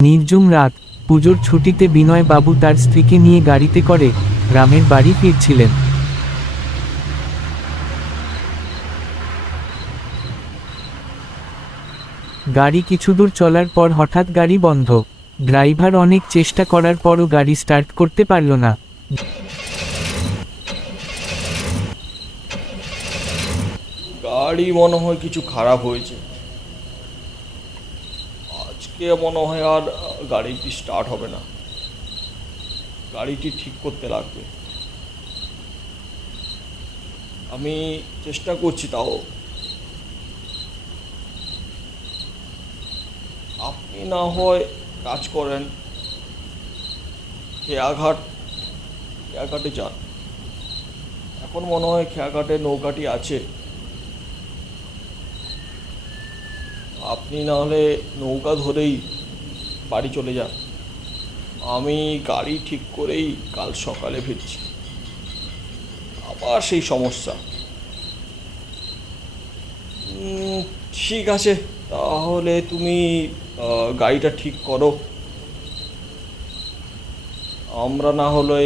নির্ঝুম রাত, পুজোর ছুটিতে বিনয় বাবু তার স্ত্রীকে নিয়ে গাড়িতে করে গ্রামের বাড়ি ফিরছিলেন। গাড়ি কিছুদূর চলার পর হঠাৎ গাড়ি বন্ধ। ড্রাইভার অনেক চেষ্টা করার পরও গাড়ি স্টার্ট করতে পারল না। গাড়ি মনে হয় কিছু খারাপ হয়েছে। আজকে মনে হয় আর গাড়িটি স্টার্ট হবে না। গাড়িটি ঠিক করতে লাগবে। আমি চেষ্টা করছি, তাও আপনি না হয় কাজ করেন, খেয়াঘাটে যান। এখন মনে হয় খেয়াঘাটে নৌকাটি আছে। আপনি না হলে নৌকা ধরেই বাড়ি চলে যান। আমি গাড়ি ঠিক করেই কাল সকালে ফিরছি। আবার সেই সমস্যা। ঠিক আছে, তাহলে তুমি গাড়িটা ঠিক করো, আমরা না হলে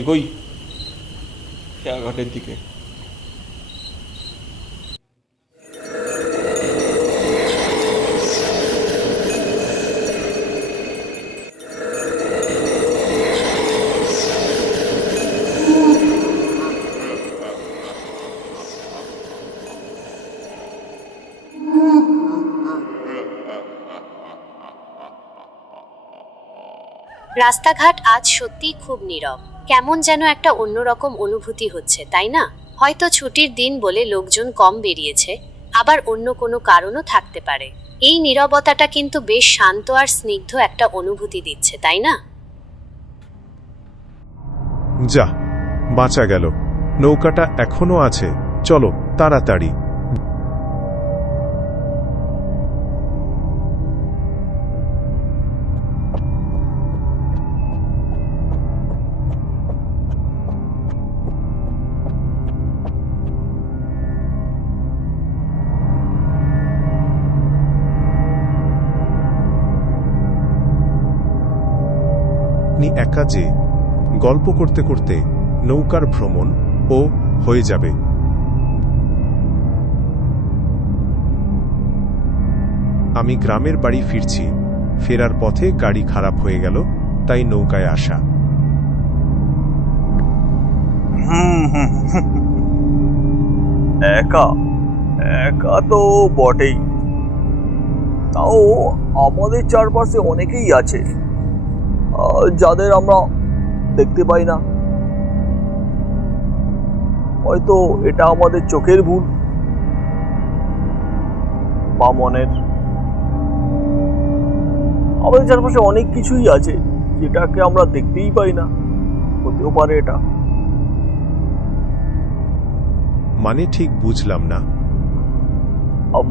এগোই খেয়াঘাটের দিকে। রাস্তাঘাট আজ সত্যিই খুব নীরব। কেমন যেন একটা অন্যরকম অনুভূতি হচ্ছে, তাই না? হয়তো ছুটির দিন বলে লোকজন কম বেরিয়েছে, আবার অন্য কোনো কারণও থাকতে পারে। এই নীরবতাটা কিন্তু বেশ শান্ত আর স্নিগ্ধ একটা অনুভূতি দিচ্ছে, তাই না? যা, বাঁচা গেল। নৌকাটা এখনো আছে, চলো তাড়াতাড়ি। আপনি একা যে গল্প করতে করতে নৌকার ভ্রমণ ও হয়ে যাবে। আমি গ্রামের বাড়ি ফিরছি। ফেরার পথে গাড়ি খারাপ হয়ে গেল, তাই নৌকায় আসা। একা একা তো বটেই, তাও আমাদের চারপাশে অনেকেই আছে যাদের আমরা দেখতে পাই না। হয়তো এটা আমাদের চোখের ভুল বা মনের। আমাদের চারপাশে অনেক কিছুই আছে যেটাকে আমরা দেখতেই পাই না। হতেও পারে এটা। মানে ঠিক বুঝলাম না।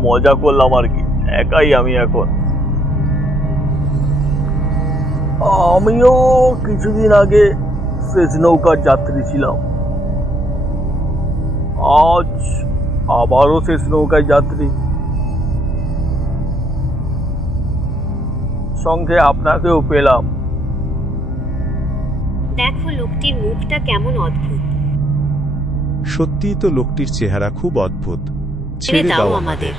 মজা করলাম আর কি, একাই আমি এখন। আমিও কিছুদিন আগে শেষ নৌকার যাত্রী ছিলাম, আজ আবারও শেষ নৌকার যাত্রী। সঙ্গে আপনাকেও পেলাম। দেখো লোকটির মুখটা কেমন অদ্ভুত। সত্যিই তো লোকটির চেহারা খুব অদ্ভুত। ছেড়ে দাও আমাদের।